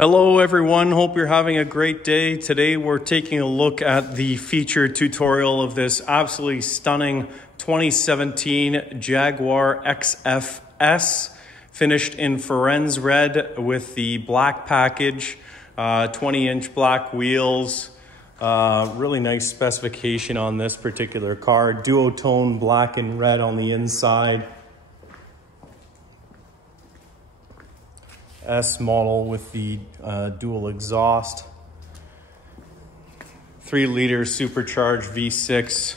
Hello everyone, hope you're having a great day. Today we're taking a look at the feature tutorial of this absolutely stunning 2017 Jaguar XFS, finished in Firenze red with the black package, 20-inch black wheels, really nice specification on this particular car, duotone black and red on the inside. S model with the dual exhaust, 3-liter supercharged V6,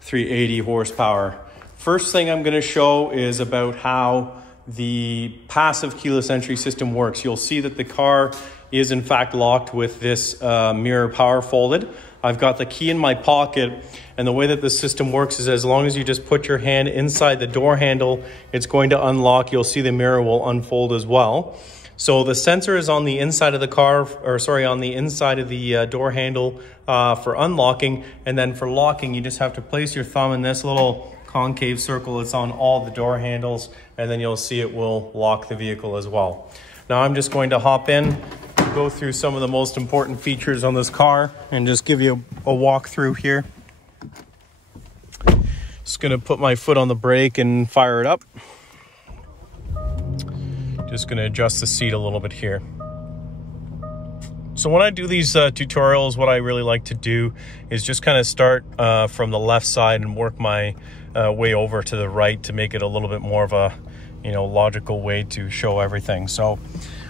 380 horsepower. First thing I'm going to show is about how the passive keyless entry system works. You'll see that the car is in fact locked with this mirror power folded. I've got the key in my pocket, and the way that the system works is as long as you just put your hand inside the door handle, it's going to unlock. You'll see the mirror will unfold as well. So the sensor is on the inside of the car, or sorry, on the inside of the door handle for unlocking, and then for locking, you just have to place your thumb in this little concave circle. It's on all the door handles, and then you'll see it will lock the vehicle as well. Now I'm just going to hop in, go through some of the most important features on this car, and just give you a walk through here. Just gonna put my foot on the brake and fire it up. Just going to adjust the seat a little bit here. So when I do these tutorials, what I really like to do is just kind of start from the left side and work my way over to the right to make it a little bit more of a, logical way to show everything. So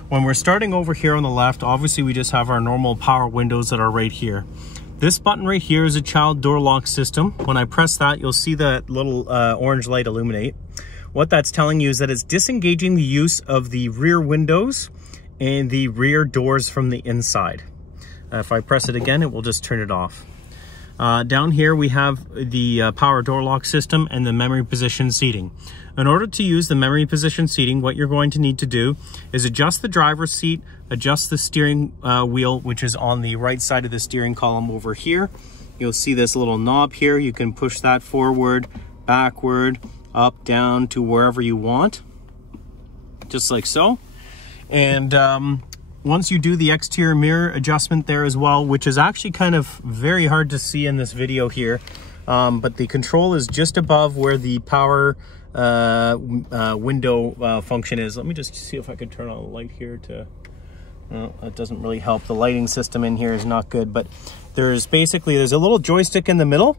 when we're starting over here on the left, obviously we just have our normal power windows that are right here. This button right here is a child door lock system. When I press that, you'll see that little orange light illuminate. What that's telling you is that it's disengaging the use of the rear windows and the rear doors from the inside. If I press it again, it will just turn it off. Down here, we have the power door lock system and the memory position seating. In order to use the memory position seating, what you're going to need to do is adjust the driver's seat, adjust the steering wheel, which is on the right side of the steering column over here. You'll see this little knob here. You can push that forward, backward, up, down to wherever you want, just like so. And once you do the exterior mirror adjustment there as well, which is actually kind of very hard to see in this video here, but the control is just above where the power window function is. Let me just see if I could turn on the light here to... No, that doesn't really help. The lighting system in here is not good, but there's a little joystick in the middle,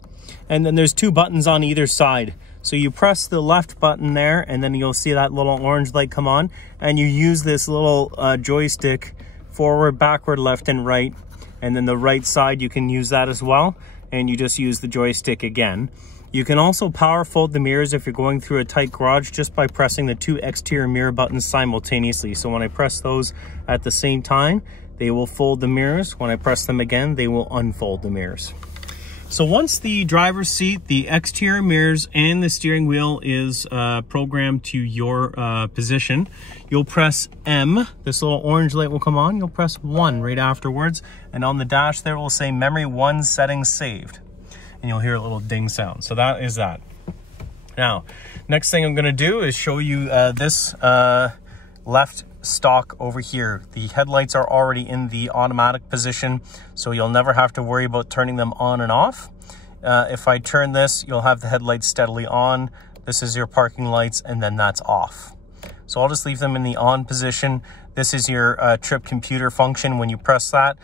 and then there's 2 buttons on either side. So you press the left button there, and then you'll see that little orange light come on, and you use this little joystick forward, backward, left, and right. And then the right side, you can use that as well, and you just use the joystick again. You can also power fold the mirrors if you're going through a tight garage just by pressing the 2 exterior mirror buttons simultaneously. So when I press those at the same time, they will fold the mirrors. When I press them again, they will unfold the mirrors. So once the driver's seat, the exterior mirrors, and the steering wheel is programmed to your position, you'll press M. This little orange light will come on. You'll press 1 right afterwards. And on the dash there, it will say memory 1 settings saved. And you'll hear a little ding sound. So that is that. Now, next thing I'm going to do is show you this left stock over here. The headlights are already in the automatic position, so you'll never have to worry about turning them on and off. If I turn this, you'll have the headlights steadily on. This is your parking lights, and then that's off. So I'll just leave them in the on position. This is your trip computer function. When you press that,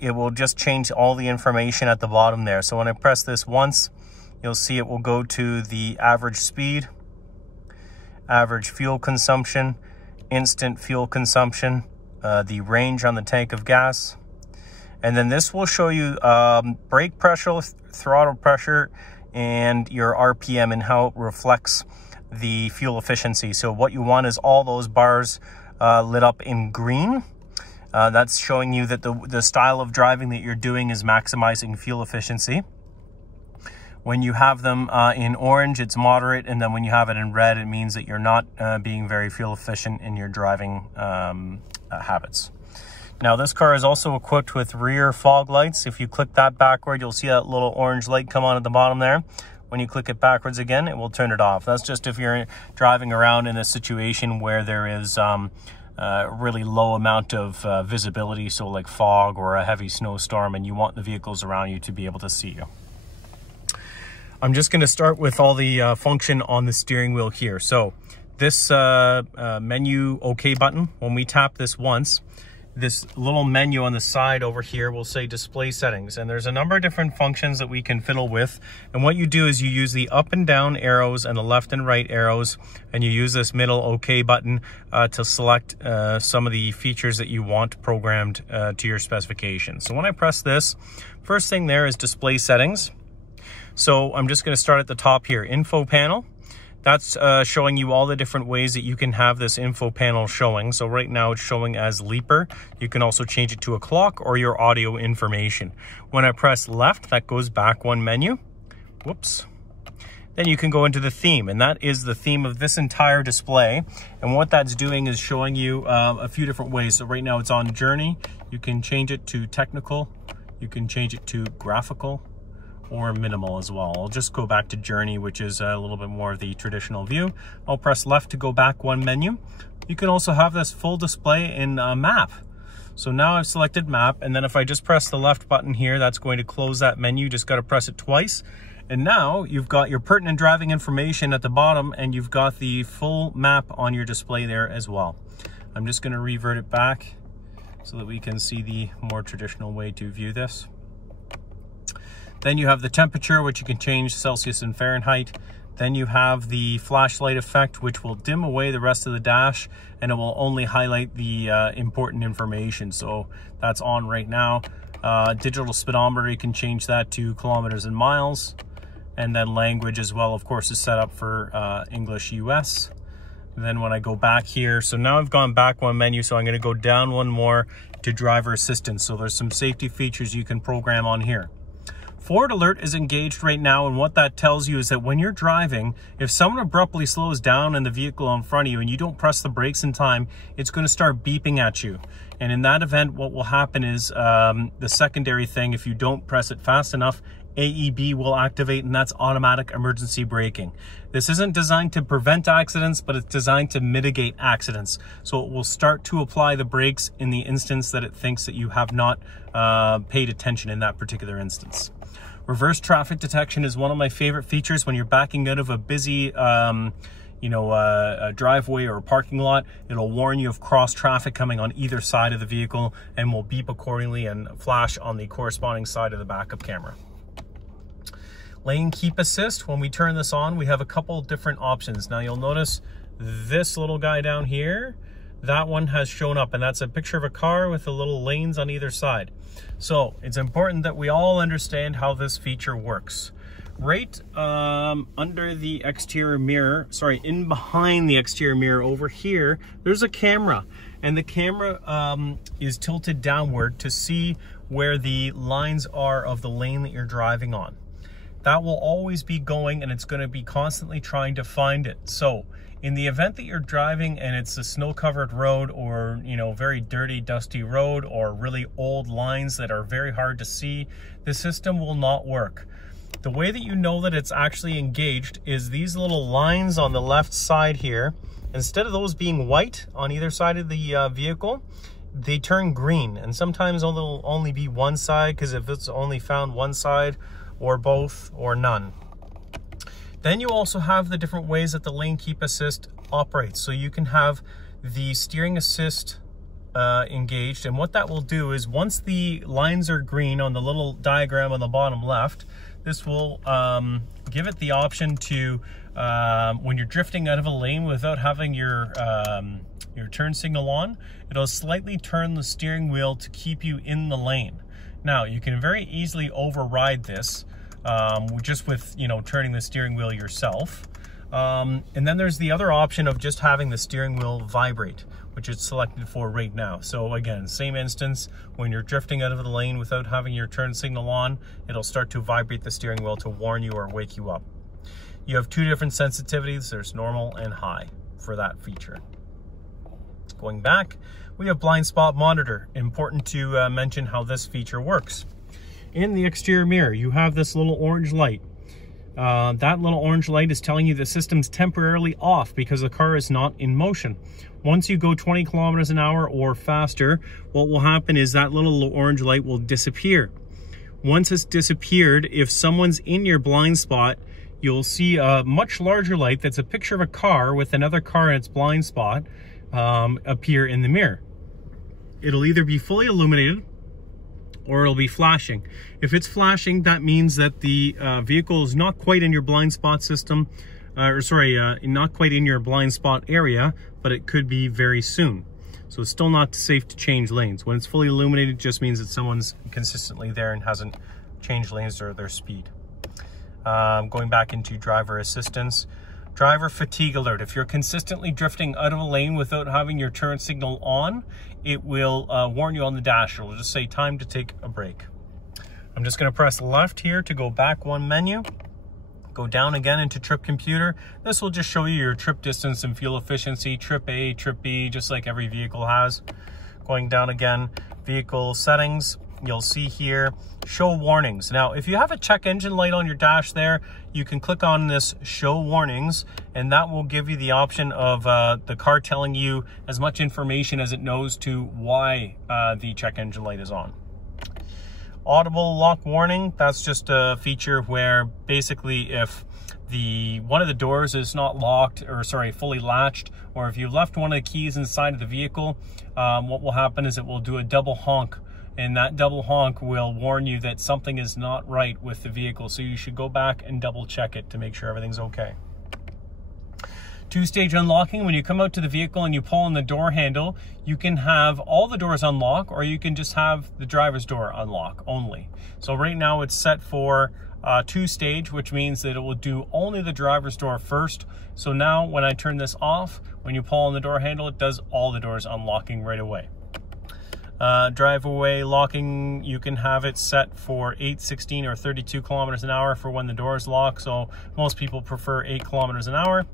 it will just change all the information at the bottom there. So when I press this once, you'll see it will go to the average speed, average fuel consumption, instant fuel consumption, the range on the tank of gas. And then this will show you brake pressure, throttle pressure, and your RPM and how it reflects the fuel efficiency. So what you want is all those bars lit up in green. That's showing you that the style of driving that you're doing is maximizing fuel efficiency. When you have them in orange, it's moderate, and then when you have it in red, it means that you're not being very fuel efficient in your driving habits. Now, this car is also equipped with rear fog lights. If you click that backward, you'll see that little orange light come on at the bottom there. When you click it backwards again, it will turn it off. That's just if you're driving around in a situation where there is really low amount of visibility, so like fog or a heavy snowstorm, and you want the vehicles around you to be able to see you. I'm just going to start with all the function on the steering wheel here. So this menu OK button, when we tap this once, this little menu on the side over here will say display settings, and there's a number of different functions that we can fiddle with. And what you do is you use the up and down arrows and the left and right arrows, and you use this middle OK button to select some of the features that you want programmed to your specification. So when I press this, first thing there is display settings. So I'm just going to start at the top here, info panel. That's showing you all the different ways that you can have this info panel showing. So right now it's showing as leaper. You can also change it to a clock or your audio information. When I press left, that goes back one menu. Whoops. Then you can go into the theme, and that is the theme of this entire display. And what that's doing is showing you a few different ways. So right now it's on journey. You can change it to technical. You can change it to graphical, or minimal as well. I'll just go back to journey, which is a little bit more of the traditional view. I'll press left to go back one menu. You can also have this full display in map. So now I've selected map, and then if I just press the left button here, that's going to close that menu. Just got to press it twice. And now you've got your pertinent driving information at the bottom, and you've got the full map on your display there as well. I'm just going to revert it back so that we can see the more traditional way to view this. Then you have the temperature, which you can change Celsius and Fahrenheit. Then you have the flashlight effect, which will dim away the rest of the dash, and it will only highlight the important information. So that's on right now. Digital speedometer, you can change that to kilometers and miles. And then language as well, of course, is set up for English US. And then when I go back here, so now I've gone back one menu, so I'm going to go down one more to driver assistance. So there's some safety features you can program on here. Forward alert is engaged right now, and what that tells you is that when you're driving, if someone abruptly slows down in the vehicle in front of you and you don't press the brakes in time, it's going to start beeping at you. And in that event, what will happen is the secondary thing, if you don't press it fast enough, AEB will activate, and that's automatic emergency braking. This isn't designed to prevent accidents, but it's designed to mitigate accidents. So it will start to apply the brakes in the instance that it thinks that you have not paid attention in that particular instance. Reverse traffic detection is one of my favorite features when you're backing out of a busy a driveway or a parking lot. It'll warn you of cross traffic coming on either side of the vehicle and will beep accordingly and flash on the corresponding side of the backup camera. Lane keep assist, when we turn this on, we have a couple different options. Now you'll notice this little guy down here, that one has shown up, and that's a picture of a car with the little lanes on either side. So it's important that we all understand how this feature works. Right under the exterior mirror, in behind the exterior mirror over here, there's a camera, and the camera is tilted downward to see where the lines are of the lane that you're driving on. That will always be going, and it's going to be constantly trying to find it. So in the event that you're driving and it's a snow-covered road, or very dirty, dusty road, or really old lines that are very hard to see, the system will not work. The way that you know that it's actually engaged is these little lines on the left side here. Instead of those being white on either side of the vehicle, they turn green, and sometimes it'll only be one side, because if it's only found one side, or both, or none. Then you also have the different ways that the lane keep assist operates. So you can have the steering assist engaged, and what that will do is once the lines are green on the little diagram on the bottom left, this will give it the option to, when you're drifting out of a lane without having your turn signal on, it'll slightly turn the steering wheel to keep you in the lane. Now, you can very easily override this just with, turning the steering wheel yourself. And then there's the other option of just having the steering wheel vibrate, which is selected for right now. So again, same instance, when you're drifting out of the lane without having your turn signal on, it'll start to vibrate the steering wheel to warn you or wake you up. You have two different sensitivities. There's normal and high for that feature. Going back, we have blind spot monitor. Important to mention how this feature works. In the exterior mirror, you have this little orange light. That little orange light is telling you the system's temporarily off because the car is not in motion. Once you go 20 kilometers an hour or faster, what will happen is that little orange light will disappear. Once it's disappeared, if someone's in your blind spot, you'll see a much larger light that's a picture of a car with another car in its blind spot appear in the mirror. It'll either be fully illuminated or it'll be flashing. If it's flashing, that means that the vehicle is not quite in your blind spot system, not quite in your blind spot area, but it could be very soon. So it's still not safe to change lanes. When it's fully illuminated, it just means that someone's consistently there and hasn't changed lanes or their speed. Going back into driver assistance, driver fatigue alert. If you're consistently drifting out of a lane without having your turn signal on, it will warn you on the dash. It'll just say time to take a break. I'm just going to press left here to go back one menu. Go down again into trip computer. This will just show you your trip distance and fuel efficiency, trip A, trip B, just like every vehicle has. Going down again, vehicle settings, you'll see here, show warnings. Now, if you have a check engine light on your dash there, you can click on this show warnings, and that will give you the option of the car telling you as much information as it knows to why the check engine light is on. Audible lock warning, that's just a feature where basically if one of the doors is not locked, or fully latched, or if you left one of the keys inside of the vehicle, what will happen is it will do a double honk, and that double honk will warn you that something is not right with the vehicle. So you should go back and double check it to make sure everything's okay. Two-stage unlocking, when you come out to the vehicle and you pull on the door handle, you can have all the doors unlock, or you can just have the driver's door unlock only. So right now it's set for two-stage, which means that it will do only the driver's door first. So now when I turn this off, when you pull on the door handle, it does all the doors unlocking right away. Drive-away locking, you can have it set for 8, 16, or 32 kilometers an hour for when the doors lock. So most people prefer 8 kilometers an hour.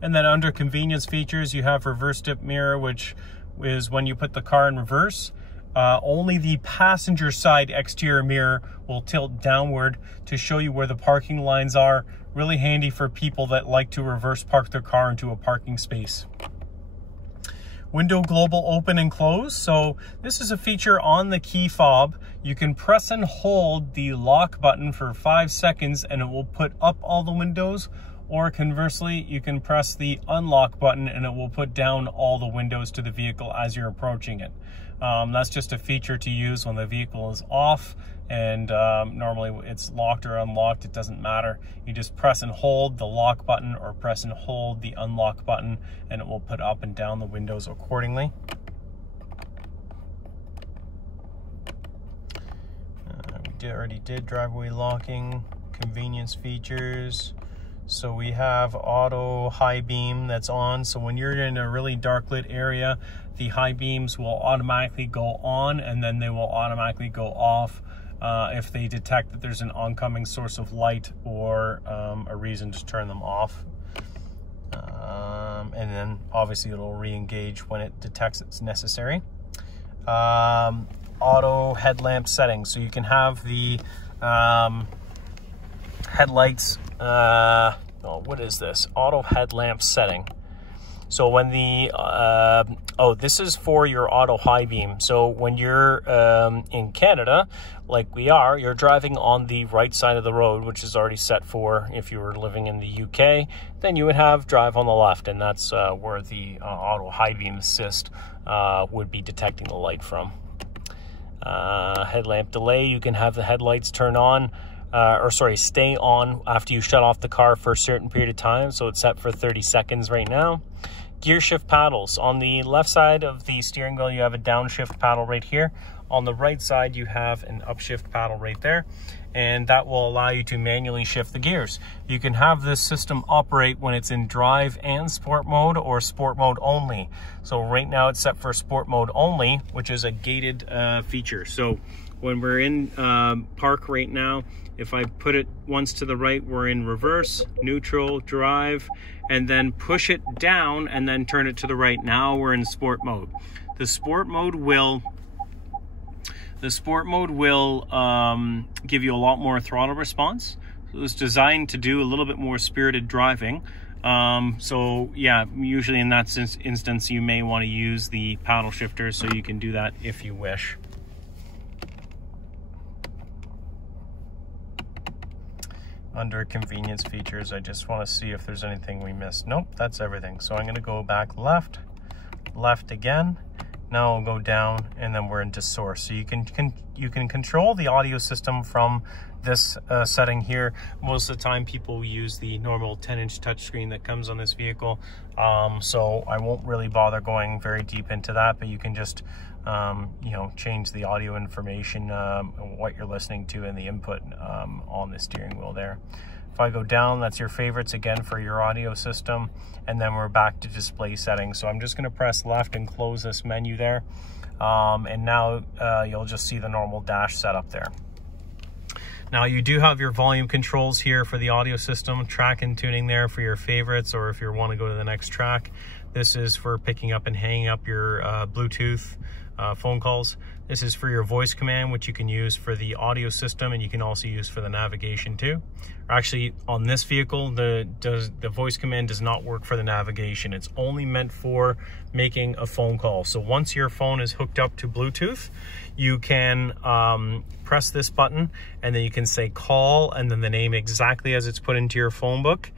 And then under convenience features, you have reverse dip mirror, which is when you put the car in reverse, only the passenger side exterior mirror will tilt downward to show you where the parking lines are. Really handy for people that like to reverse park their car into a parking space. Window global open and close. So this is a feature on the key fob. You can press and hold the lock button for 5 seconds and it will put up all the windows. Or conversely, you can press the unlock button and it will put down all the windows to the vehicle as you're approaching it. That's just a feature to use when the vehicle is off, and normally it's locked or unlocked, it doesn't matter. You just press and hold the lock button or press and hold the unlock button and it will put up and down the windows accordingly. We already did driveway locking, convenience features. So we have auto high beam that's on. So when you're in a really dark lit area, the high beams will automatically go on and then they will automatically go off if they detect that there's an oncoming source of light or a reason to turn them off. And then obviously it'll re-engage when it detects it's necessary. Auto headlamp settings. So you can have the headlights, what is this? Auto headlamp setting. So when the, this is for your auto high beam. So when you're in Canada, like we are, you're driving on the right side of the road, which is already set for. If you were living in the UK, then you would have drive on the left, and that's where the auto high beam assist would be detecting the light from. Headlamp delay, you can have the headlights turn on, stay on after you shut off the car for a certain period of time. So it's set for 30 seconds right now. Gear shift paddles. On the left side of the steering wheel, you have a downshift paddle right here. On the right side, you have an upshift paddle right there, and that will allow you to manually shift the gears. You can have this system operate when it's in drive and sport mode, or sport mode only. So right now it's set for sport mode only, which is a gated feature. So when we're in park right now, if I put it once to the right, we're in reverse, neutral, drive, and then push it down and then turn it to the right. Now we're in sport mode. The sport mode will give you a lot more throttle response. It was designed to do a little bit more spirited driving. So yeah, usually in that instance, you may want to use the paddle shifter, so you can do that if you wish. Under convenience features, I just want to see if there's anything we missed. Nope, that's everything. So I'm going to go back left again. Now I'll go down, and then we're into source. So you can control the audio system from this setting here. Most of the time people use the normal 10-inch touchscreen that comes on this vehicle. So I won't really bother going very deep into that, but you can just you know, change the audio information, what you're listening to, and the input on the steering wheel there. If I go down, that's your favorites again for your audio system, and then we're back to display settings. So I'm just going to press left and close this menu there, and now you'll just see the normal dash setup there. Now you do have your volume controls here for the audio system, track and tuning there for your favorites, or if you want to go to the next track. This is for picking up and hanging up your Bluetooth phone calls. This is for your voice command, which you can use for the audio system, and you can also use for the navigation too. Actually, on this vehicle, the voice command does not work for the navigation. It's only meant for making a phone call. So once your phone is hooked up to Bluetooth, you can press this button, and then you can say call, and then the name exactly as it's put into your phone book.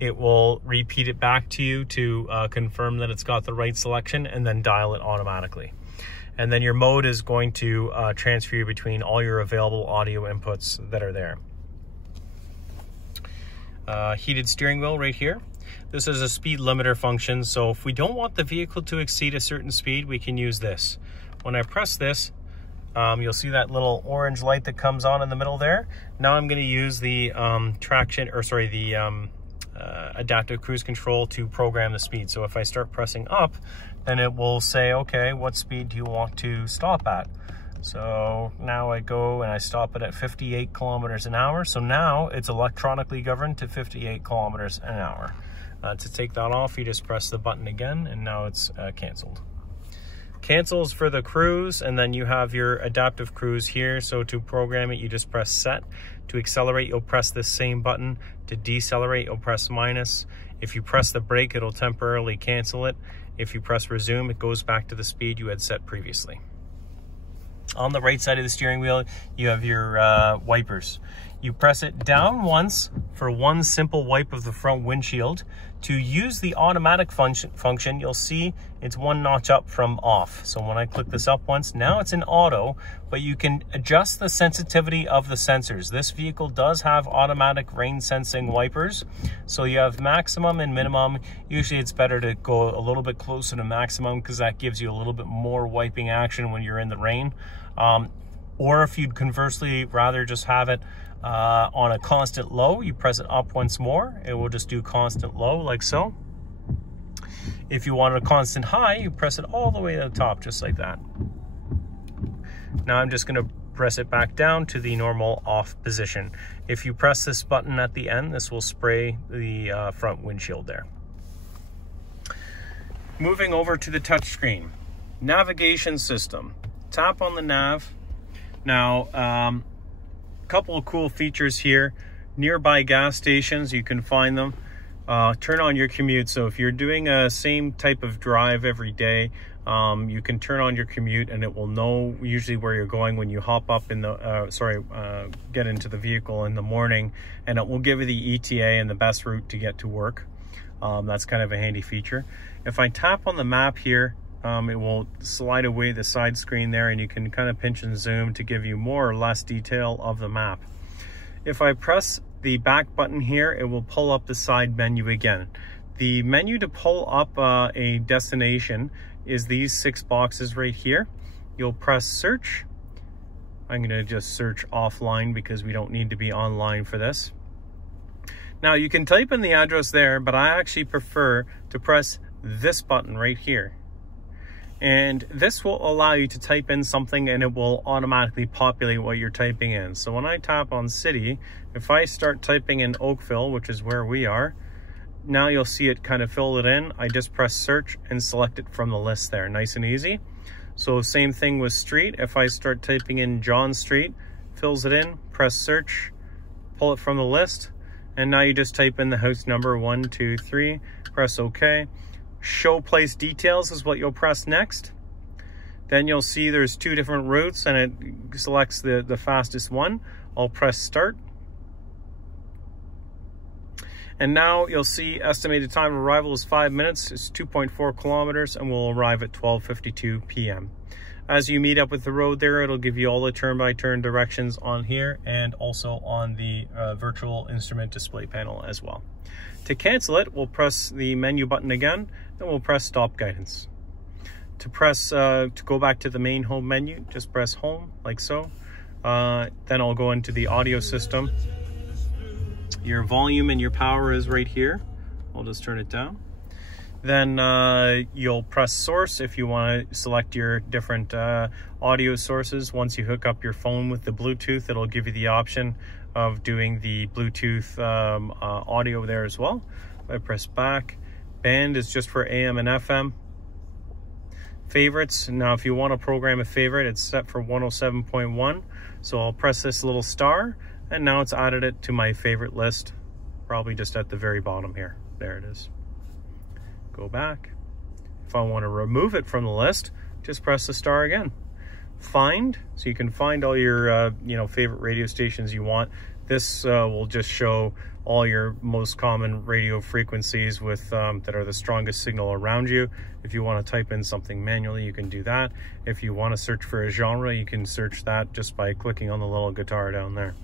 It will repeat it back to you to confirm that it's got the right selection, and then dial it automatically. And then your mode is going to transfer you between all your available audio inputs that are there. Heated steering wheel right here. This is a speed limiter function, so if we don't want the vehicle to exceed a certain speed, we can use this. When I press this, you'll see that little orange light that comes on in the middle there. Now I'm going to use the adaptive cruise control to program the speed. So if I start pressing up, then it will say, okay, what speed do you want to stop at? So now I go and I stop it at 58 kilometers an hour. So now it's electronically governed to 58 kilometers an hour. To take that off, you just press the button again, and now it's canceled. Cancels for the cruise, and then you have your adaptive cruise here. So to program it, you just press set. To accelerate, you'll press the same button. To decelerate, you'll press minus. If you press the brake, it'll temporarily cancel it. If you press resume, it goes back to the speed you had set previously. On the right side of the steering wheel, you have your wipers. You press it down once for one simple wipe of the front windshield. To use the automatic function, you'll see it's one notch up from off. So when I click this up once, now it's in auto, but you can adjust the sensitivity of the sensors. This vehicle does have automatic rain sensing wipers. So you have maximum and minimum. Usually it's better to go a little bit closer to maximum because that gives you a little bit more wiping action when you're in the rain. Or if you'd conversely rather just have it on a constant low, you press it up once more, it will just do constant low like so. If you want a constant high, you press it all the way to the top, just like that. Now I'm just going to press it back down to the normal off position. If you press this button at the end, this will spray the front windshield there. Moving over to the touchscreen. Navigation system. Tap on the nav. Now, couple of cool features here. Nearby gas stations, you can find them. Turn on your commute. So if you're doing a same type of drive every day, you can turn on your commute, and it will know usually where you're going when you hop up in the get into the vehicle in the morning, and it will give you the ETA and the best route to get to work. That's kind of a handy feature. If I tap on the map here, it will slide away the side screen there, and you can kind of pinch and zoom to give you more or less detail of the map. If I press the back button here, it will pull up the side menu again. The menu to pull up a destination is these 6 boxes right here. You'll press search. I'm going to just search offline because we don't need to be online for this. Now you can type in the address there, but I actually prefer to press this button right here. And this will allow you to type in something, and it will automatically populate what you're typing in. So when I tap on city, if I start typing in Oakville, which is where we are, now you'll see it kind of fill it in. I just press search and select it from the list there, nice and easy. So same thing with street. If I start typing in John Street, fills it in, press search, pull it from the list, and now you just type in the house number 123, press OK. Show place details is what you'll press next. Then you'll see there's 2 different routes, and it selects the fastest one. I'll press start. And now you'll see estimated time of arrival is 5 minutes. It's 2.4 kilometers, and we'll arrive at 12:52 p.m. As you meet up with the road there, it'll give you all the turn-by-turn directions on here and also on the virtual instrument display panel as well. To cancel it, we'll press the menu button again, and we'll press stop guidance. To go back to the main home menu, just press home like so. Then I'll go into the audio system. Your volume and your power is right here. I'll just turn it down. Then you'll press source if you want to select your different audio sources. Once you hook up your phone with the Bluetooth, it'll give you the option of doing the Bluetooth audio there as well. I press back. Band is just for AM and FM. Favorites, now if you want to program a favorite, it's set for 107.1. So I'll press this little star, and now it's added it to my favorite list, probably just at the very bottom here. There it is. Go back. If I want to remove it from the list, just press the star again. Find, so you can find all your favorite radio stations you want. This will just show all your most common radio frequencies with that are the strongest signal around you. If you want to type in something manually, you can do that. If you want to search for a genre, you can search that just by clicking on the little guitar down there.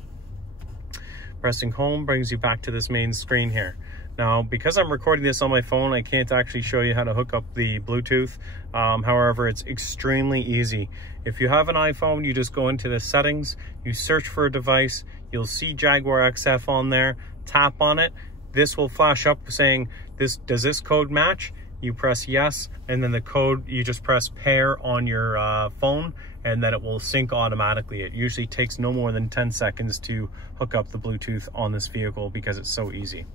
Pressing home brings you back to this main screen here. Now, because I'm recording this on my phone, I can't actually show you how to hook up the Bluetooth. However, it's extremely easy. If you have an iPhone, you just go into the settings, you search for a device, you'll see Jaguar XF on there, tap on it. This will flash up saying, does this code match? You press yes, and then the code, you just press pair on your phone, and then it will sync automatically. It usually takes no more than 10 seconds to hook up the Bluetooth on this vehicle because it's so easy.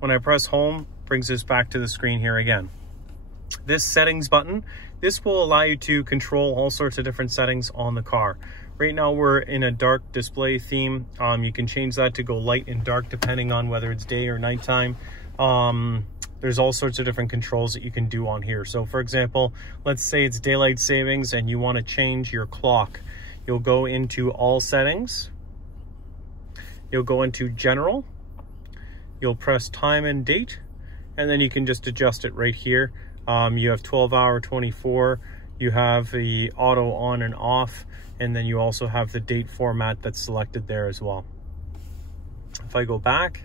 When I press home, brings us back to the screen here again. This settings button, this will allow you to control all sorts of different settings on the car. Right now we're in a dark display theme. You can change that to go light and dark depending on whether it's day or nighttime. There's all sorts of different controls that you can do on here. So for example, let's say it's daylight savings and you want to change your clock. You'll go into all settings. You'll go into general. You'll press time and date, and then you can just adjust it right here. You have 12-hour, 24. You have the auto on and off, and then you also have the date format that's selected there as well. If I go back,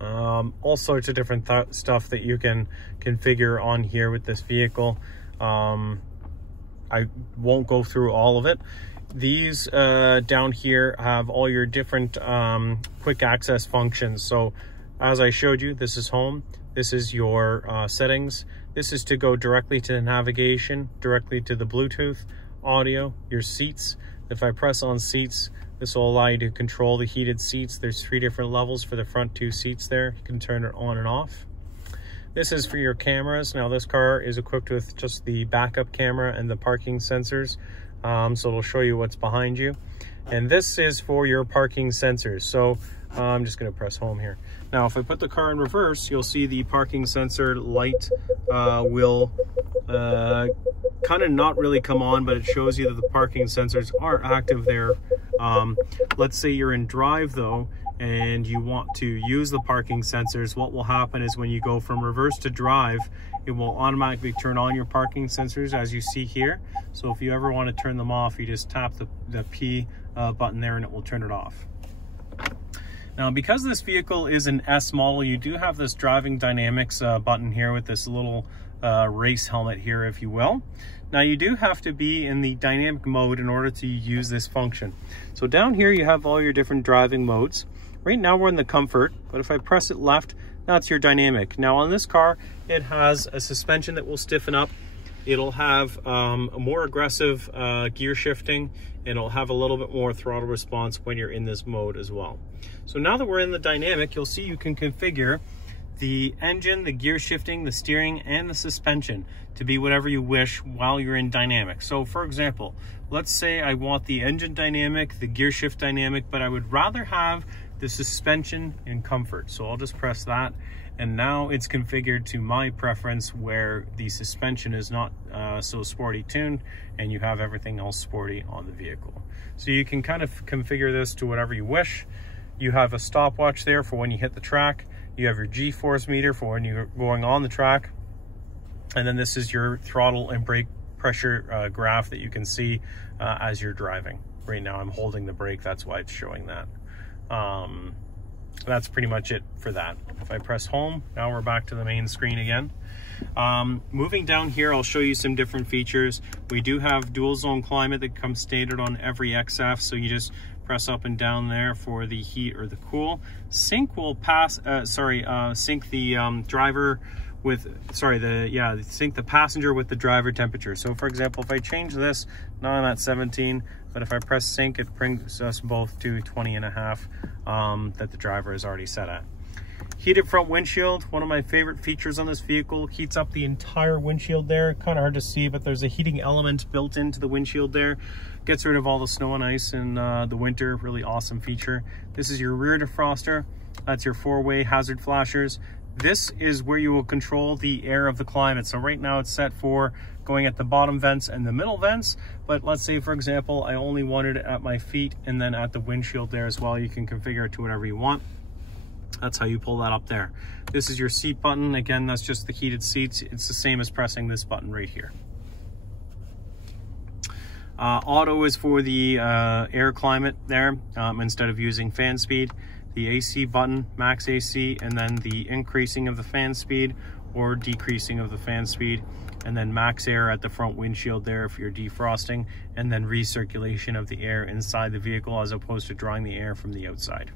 all sorts of different stuff that you can configure on here with this vehicle. I won't go through all of it. These down here have all your different quick access functions. So as I showed you, this is home. This is your settings. This is to go directly to the navigation, directly to the Bluetooth, audio, your seats. If I press on seats, this will allow you to control the heated seats. There's 3 different levels for the front 2 seats there. You can turn it on and off. This is for your cameras. Now this car is equipped with just the backup camera and the parking sensors. So it'll show you what's behind you. And this is for your parking sensors. So I'm just going to press home here. Now, if I put the car in reverse, you'll see the parking sensor light will kind of not really come on, but it shows you that the parking sensors are active there. Let's say you're in drive though, and you want to use the parking sensors. What will happen is when you go from reverse to drive, it will automatically turn on your parking sensors as you see here. So if you ever want to turn them off, you just tap the P button there and it will turn it off. Now, because this vehicle is an S model, you do have this driving dynamics button here with this little race helmet here, if you will. Now, you do have to be in the dynamic mode in order to use this function. So down here, you have all your different driving modes. Right now, we're in the comfort, but if I press it left, that's your dynamic. Now, on this car, it has a suspension that will stiffen up. It'll have a more aggressive gear shifting, and it'll have a little bit more throttle response when you're in this mode as well. So now that we're in the dynamic, you'll see you can configure the engine, the gear shifting, the steering, and the suspension to be whatever you wish while you're in dynamic. So for example, let's say I want the engine dynamic, the gear shift dynamic, but I would rather have the suspension in comfort. So I'll just press that, and now it's configured to my preference where the suspension is not so sporty tuned, and you have everything else sporty on the vehicle. So you can kind of configure this to whatever you wish. You have a stopwatch there for when you hit the track. You have your G-force meter for when you're going on the track. And then this is your throttle and brake pressure graph that you can see as you're driving. Right now I'm holding the brake, that's why it's showing that. That's pretty much it for that. If I press home, now we're back to the main screen again. Moving down here, I'll show you some different features. We do have dual zone climate that comes standard on every XF, so you just press up and down there for the heat or the cool. Sync will sync the driver with, sync the passenger with the driver temperature. So for example, if I change this, now I'm at 17, but if I press sync, it brings us both to 20.5 that the driver is already set at. Heated front windshield, one of my favorite features on this vehicle. Heats up the entire windshield there. Kind of hard to see, but there's a heating element built into the windshield there. Gets rid of all the snow and ice in the winter. Really awesome feature. This is your rear defroster. That's your 4-way hazard flashers. This is where you will control the air of the climate. So right now it's set for going at the bottom vents and the middle vents, but let's say for example I only wanted it at my feet and then at the windshield there as well. You can configure it to whatever you want. That's how you pull that up there. This is your seat button. Again, that's just the heated seats. It's the same as pressing this button right here. Auto is for the air climate there, instead of using fan speed. The AC button, max AC, and then the increasing of the fan speed or decreasing of the fan speed, and then max air at the front windshield there if you're defrosting, and then recirculation of the air inside the vehicle as opposed to drawing the air from the outside.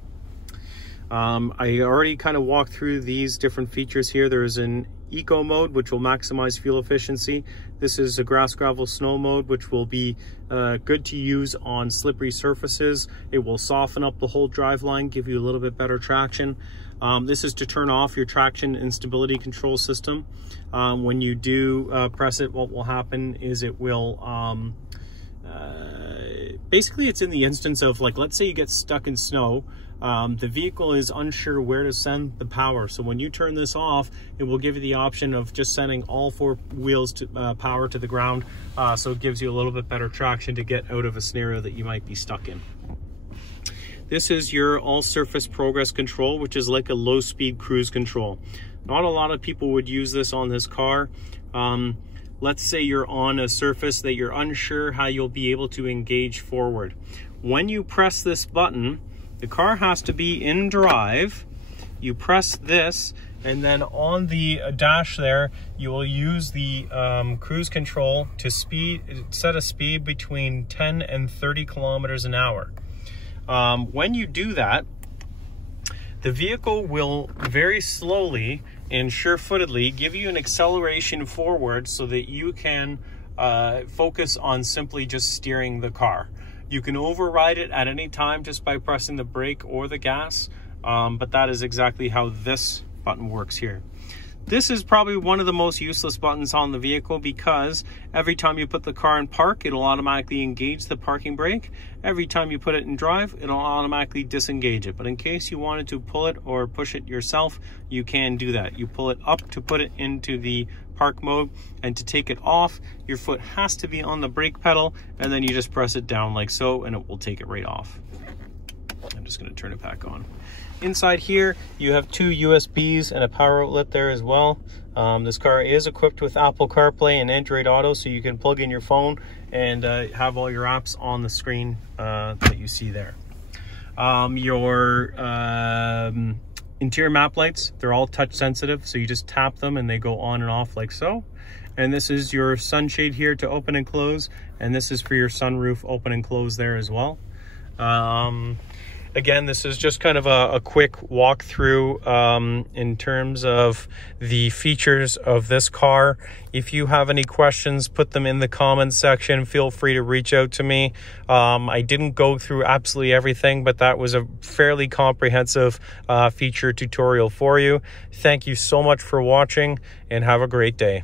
I already kind of walked through these different features here. There's an eco mode, which will maximize fuel efficiency. This is a grass, gravel, snow mode, which will be good to use on slippery surfaces. It will soften up the whole driveline, give you a little bit better traction. This is to turn off your traction and stability control system. When you do press it, what will happen is it will basically it's in the instance of, like, let's say you get stuck in snow. The vehicle is unsure where to send the power. So when you turn this off, it will give you the option of just sending all 4 wheels to power to the ground. So it gives you a little bit better traction to get out of a scenario that you might be stuck in. This is your all surface progress control, which is like a low speed cruise control. Not a lot of people would use this on this car. Let's say you're on a surface that you're unsure how you'll be able to engage forward. When you press this button, the car has to be in drive. You press this, and then on the dash there, you will use the cruise control to set a speed between 10 and 30 kilometers an hour. When you do that, the vehicle will very slowly and sure-footedly give you an acceleration forward so that you can focus on simply just steering the car. You can override it at any time just by pressing the brake or the gas, but that is exactly how this button works here. This is probably one of the most useless buttons on the vehicle because every time you put the car in park, it'll automatically engage the parking brake. Every time you put it in drive, it'll automatically disengage it. But in case you wanted to pull it or push it yourself, you can do that. You pull it up to put it into the park mode, and to take it off, your foot has to be on the brake pedal, and then you just press it down like so, and it will take it right off. I'm just going to turn it back on. Inside here, you have 2 USBs and a power outlet there as well. This car is equipped with Apple Carplay and Android Auto, so you can plug in your phone and have all your apps on the screen that you see there. Your interior map lights, they're all touch sensitive, so you just tap them and they go on and off like so. And this is your sunshade here to open and close, and this is for your sunroof open and close there as well. again, this is just kind of a quick walkthrough in terms of the features of this car. If you have any questions, put them in the comments section. Feel free to reach out to me. I didn't go through absolutely everything, but that was a fairly comprehensive feature tutorial for you. Thank you so much for watching, and have a great day.